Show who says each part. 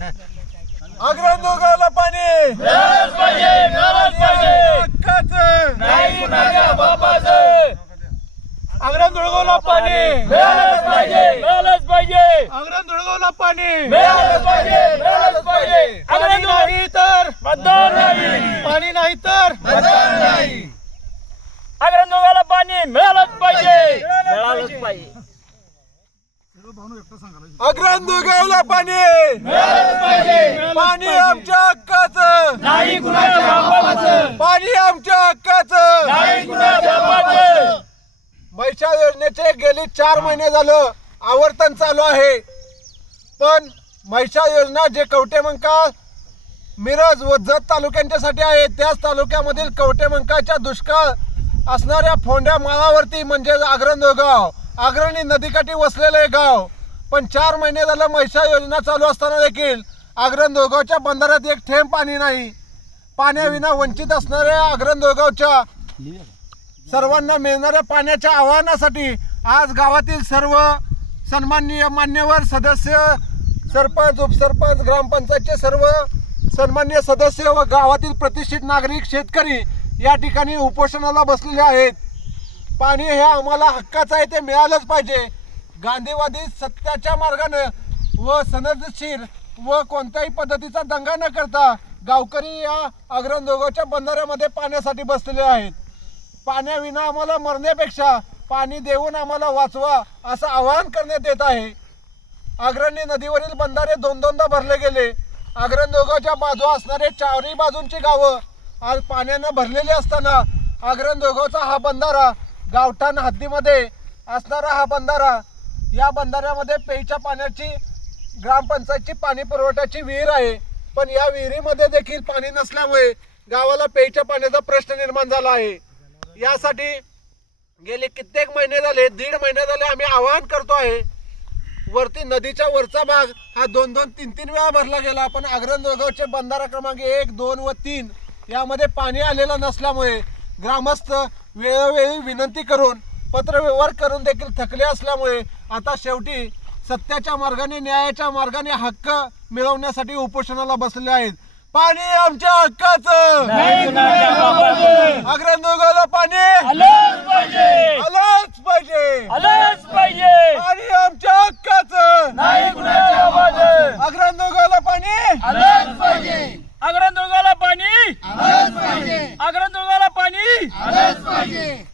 Speaker 1: पाणी.
Speaker 2: नाही कुणाच्या बापाचं.
Speaker 1: अग्रन दुळगावला पाणी.
Speaker 2: मिळालंच पाहिजे मिळालंच पाहिजे.
Speaker 1: अग्रन दुळगावला पाणी.
Speaker 2: मिळालंच पाहिजे
Speaker 1: पाणी
Speaker 2: अग्रदूत
Speaker 1: नाही तर
Speaker 2: मतदान नाही
Speaker 1: पाणी नाही तर
Speaker 2: नाही अग्रदोगाला पाणी मिळालंच पाहिजे मिळालंच पाहिजे
Speaker 1: अग्रन दुळगावला पाणी! पाणी आमच्या हक्काचं!
Speaker 2: नाही
Speaker 1: पाणी आमच्या हक्काचं! मैशा योजनेचे गेली चार महिने झालं आवर्तन चालू आहे. पण मैशा योजना जे कवटेमंका मिरज व जत तालुक्यांच्यासाठी आहे त्याच तालुक्यामधील कवटेमंकाच्या दुष्काळ असणाऱ्या फोंड्या माळावरती म्हणजे आग्रंदो अग्रणी आग्रणी नदीकाठी वसलेले गाव. पण चार महिने झालं मैशा योजना चालू असताना देखील आग्रंदोगावच्या बंधाऱ्यात एक थेंब पाणी नाही. पाण्याविना वंचित असणाऱ्या आग्रंदोगावच्या सर्वांना मिळणाऱ्या पाण्याच्या आव्हानासाठी आज गावातील सर्व सन्माननीय मान्यवर सदस्य सरपंच उपसरपंच ग्रामपंचायतचे सर्व सन्मान्य सदस्य व गावातील प्रतिष्ठित नागरिक शेतकरी या ठिकाणी उपोषणाला बसलेले आहेत. पाणी हे आम्हाला हक्काचं आहे ते मिळालंच पाहिजे. गांधीवादी सत्याच्या मार्गानं व सनदशीर व कोणत्याही पद्धतीचा दंगा न करता गावकरी या अग्रंदोगाच्या बंधाऱ्यामध्ये पाण्यासाठी बसलेले आहेत. पाण्याविना आम्हाला मरण्यापेक्षा पाणी देऊन आम्हाला वाचवा असं आवाहन करण्यात येत आहे. अग्रणी नदीवरील बंधारे दोन दोनदा भरले गेले. अग्रंदोगाच्या बाजू असणारे चारही बाजूंची गावं आज पाण्यानं भरलेली असताना अग्रंदोगावचा हा बंधारा गावठाण हद्दीमध्ये असणारा हा बंधारा या बंधाऱ्यामध्ये पेयच्या पाण्याची ग्रामपंचायतची पाणी पुरवठ्याची विहीर आहे. पण या विहिरीमध्ये देखील पाणी नसल्यामुळे गावाला पेयच्या पाण्याचा प्रश्न निर्माण झाला आहे. यासाठी गेले कित्येक महिने झाले दीड महिने झाले आम्ही आवाहन करतो आहे. वरती नदीच्या वरचा भाग हा दोन दोन तीन तीन वेळा भरला गेला पण आग्रंदोगावचे बंधारा क्रमांक एक दोन व तीन यामध्ये पाणी आलेलं नसल्यामुळे ग्रामस्थ वेळोवेळी विनंती करून पत्रव्यवहार करून देखील थकले असल्यामुळे आता शेवटी सत्याच्या मार्गाने न्यायाच्या मार्गाने हक्क मिळवण्यासाठी उपोषणाला बसले आहेत पाणी आमच्या हक्काचं अग्रंदोगाला पाणी
Speaker 2: पाहिजे.